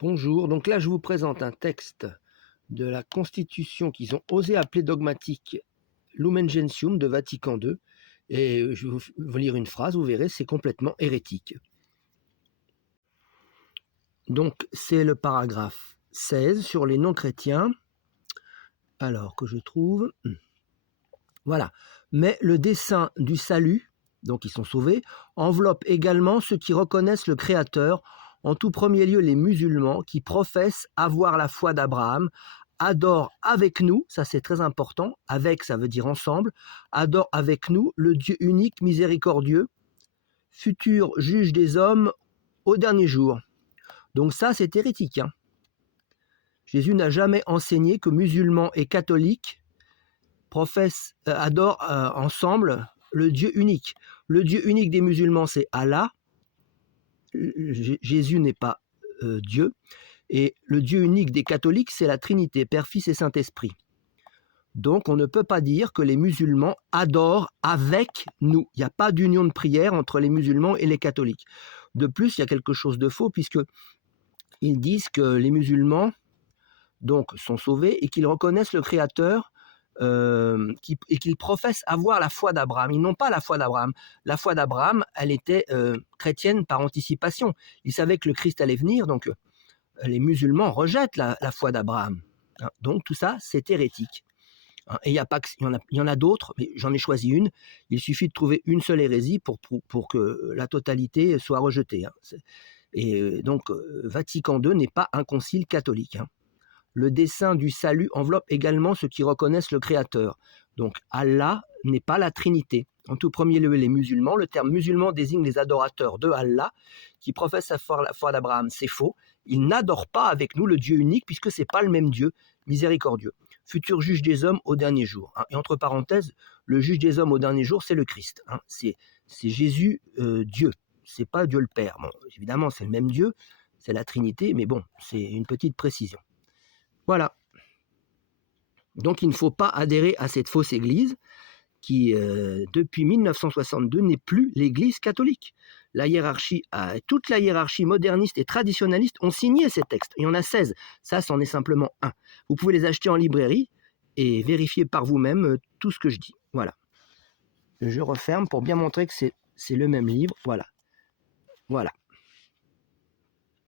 Bonjour, donc là je vous présente un texte de la Constitution qu'ils ont osé appeler dogmatique Lumen Gentium de Vatican II, et je vais vous lire une phrase, vous verrez, c'est complètement hérétique. Donc c'est le paragraphe 16 sur les non-chrétiens, alors que je trouve, voilà, mais le dessein du salut, donc ils sont sauvés, enveloppe également ceux qui reconnaissent le Créateur, en tout premier lieu les musulmans qui professent avoir la foi d'Abraham, adorent avec nous, ça c'est très important, avec ça veut dire ensemble, adorent avec nous le Dieu unique, miséricordieux, futur juge des hommes au dernier jour. Donc ça c'est hérétique. Hein. Jésus n'a jamais enseigné que musulmans et catholiques adorent ensemble le Dieu unique. Le Dieu unique des musulmans c'est Allah, Jésus n'est pas Dieu, et le Dieu unique des catholiques, c'est la Trinité, Père, Fils et Saint-Esprit. Donc, on ne peut pas dire que les musulmans adorent avec nous. Il n'y a pas d'union de prière entre les musulmans et les catholiques. De plus, il y a quelque chose de faux, puisqu'ils disent que les musulmans donc, sont sauvés et qu'ils reconnaissent le Créateur et qu'ils professent avoir la foi d'Abraham. Ils n'ont pas la foi d'Abraham. La foi d'Abraham, elle était chrétienne par anticipation. Ils savaient que le Christ allait venir, donc les musulmans rejettent la foi d'Abraham. Hein, donc tout ça, c'est hérétique. Hein, et il y en a d'autres, mais j'en ai choisi une. Il suffit de trouver une seule hérésie pour que la totalité soit rejetée. Hein. Et donc, Vatican II n'est pas un concile catholique. Hein. Le dessein du salut enveloppe également ceux qui reconnaissent le Créateur. Donc Allah n'est pas la Trinité. En tout premier lieu, les musulmans. Le terme musulman désigne les adorateurs de Allah qui professent la foi d'Abraham. C'est faux. Ils n'adorent pas avec nous le Dieu unique puisque ce n'est pas le même Dieu, miséricordieux. Futur juge des hommes au dernier jour. Hein. Et entre parenthèses, le juge des hommes au dernier jour, c'est le Christ. Hein. C'est Jésus, Dieu. C'est pas Dieu le Père. Bon, évidemment, c'est le même Dieu, c'est la Trinité, mais bon, c'est une petite précision. Voilà. Donc il ne faut pas adhérer à cette fausse église qui, depuis 1962, n'est plus l'église catholique. Toute la hiérarchie moderniste et traditionnaliste ont signé ces textes. Il y en a 16. Ça, c'en est simplement un. Vous pouvez les acheter en librairie et vérifier par vous-même tout ce que je dis. Voilà. Je referme pour bien montrer que c'est le même livre. Voilà. Voilà.